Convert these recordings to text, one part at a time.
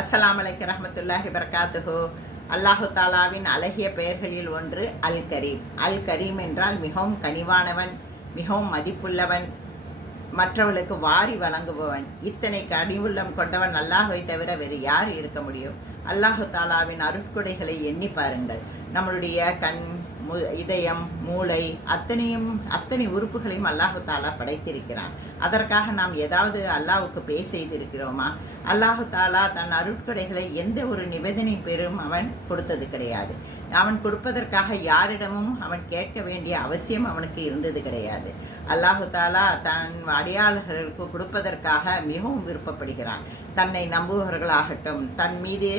அஸ்ஸலாமு அலைக்கும் ரஹ்மத்துல்லாஹி வபரகாத்துஹு. அல்லாஹு தாலாவின் அழகிய பெயர்களில் ஒன்று அல் கரீம். அல் கரீம் என்றால் மிகவும் கனிவானவன், மிகவும் மதிப்புள்ளவன், மற்றவர்களுக்கு வாரி வழங்குபவன். இத்தனை கனிவுள்ளம் கொண்டவன் அல்லாஹ்வை தவிர வேறு யார் இருக்க முடியும்? அல்லாஹு தாலாவின் அருட்கொடைகளை எண்ணி பாருங்கள். நம்மளுடைய கண், இதயம், மூளை, அத்தனை உறுப்புகளையும் அல்லாஹு தாலா படைத்திருக்கிறான். அதற்காக நாம் ஏதாவது அல்லாஹ்வுக்கு பே செய்திருக்கிறோமா? அல்லாஹு தாலா தன் அருட்கொடைகளை எந்த ஒரு நிபந்தனை பெறும் அவன் கொடுத்தது கிடையாது. அவன் கொடுப்பதற்காக யாரிடமும் அவன் கேட்க வேண்டிய அவசியம் அவனுக்கு இருந்தது கிடையாது. அல்லாஹு தாலா தன் அடியாளர்களுக்கு கொடுப்பதற்காக மிகவும் விருப்பப்படுகிறான். தன்னை நம்புபவர்களாகட்டும், தன் மீது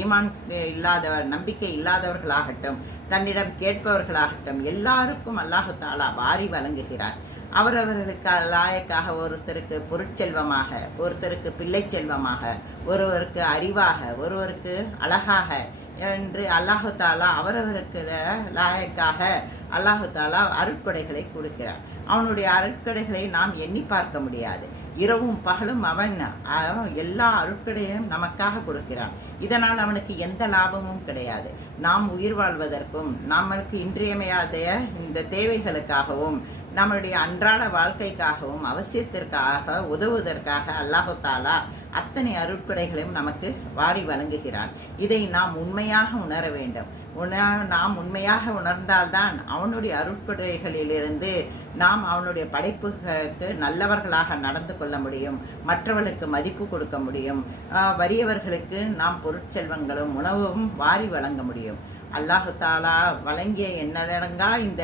ஈமான் இல்லாதவர், நம்பிக்கை இல்லாதவர்களாகட்டும், தன்னிடம் கேட்பவர்களாகட்டும், எல்லாருக்கும் அல்லாஹு தாலா வாரி வழங்குகிறான். அவரவர்களுக்கு லாயக்காக, ஒருத்தருக்கு பொருட்செல்வமாக, ஒருத்தருக்கு பிள்ளை செல்வமாக, ஒருவருக்கு அறிவாக, ஒருவருக்கு அழகாக என்று அல்லாஹு தாலா அவரவருக்கு லாயக்காக அல்லாஹு தாலா அருட்கொடைகளை கொடுக்கிறான். அவனுடைய அருட்கொடைகளை நாம் எண்ணி பார்க்க முடியாது. இரவும் பகலும் அவன் எல்லா அருட்கொடையும் நமக்காக கொடுக்கிறான். இதனால் அவனுக்கு எந்த லாபமும் கிடையாது. நாம் உயிர் வாழ்வதற்கும், நம்மளுக்கு இன்றியமையாத இந்த தேவைகளுக்காகவும், நம்மளுடைய அன்றாட வாழ்க்கைக்காகவும், அவசியத்திற்காக உதவுவதற்காக அல்லாஹு தாலா அத்தனை அருட்கொடைகளையும் நமக்கு வாரி வழங்குகிறான். இதை நாம் உண்மையாக உணர வேண்டும். நாம் உண்மையாக உணர்ந்தால்தான் அவனுடைய அருட்கொடைகளிலிருந்து நாம் அவனுடைய படைப்புகளுக்கு நல்லவர்களாக நடந்து கொள்ள முடியும், மற்றவர்களுக்கு மதிப்பு கொடுக்க முடியும், வறியவர்களுக்கு நாம் பொருட்செல்வங்களும் உணவும் வாரி வழங்க முடியும். அல்லாஹு தாலா வழங்கிய எண்ணடங்கா இந்த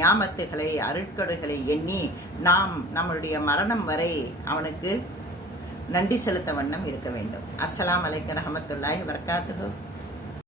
ஞாமத்துகளை, அருட்கொடைகளை எண்ணி நாம் நம்மளுடைய மரணம் வரை அவனுக்கு நன்றி செலுத்த வண்ணம் இருக்க வேண்டும். அஸ்ஸலாமு அலைக்கும் ரஹ்மத்துல்லாஹி வபரகாத்துஹு.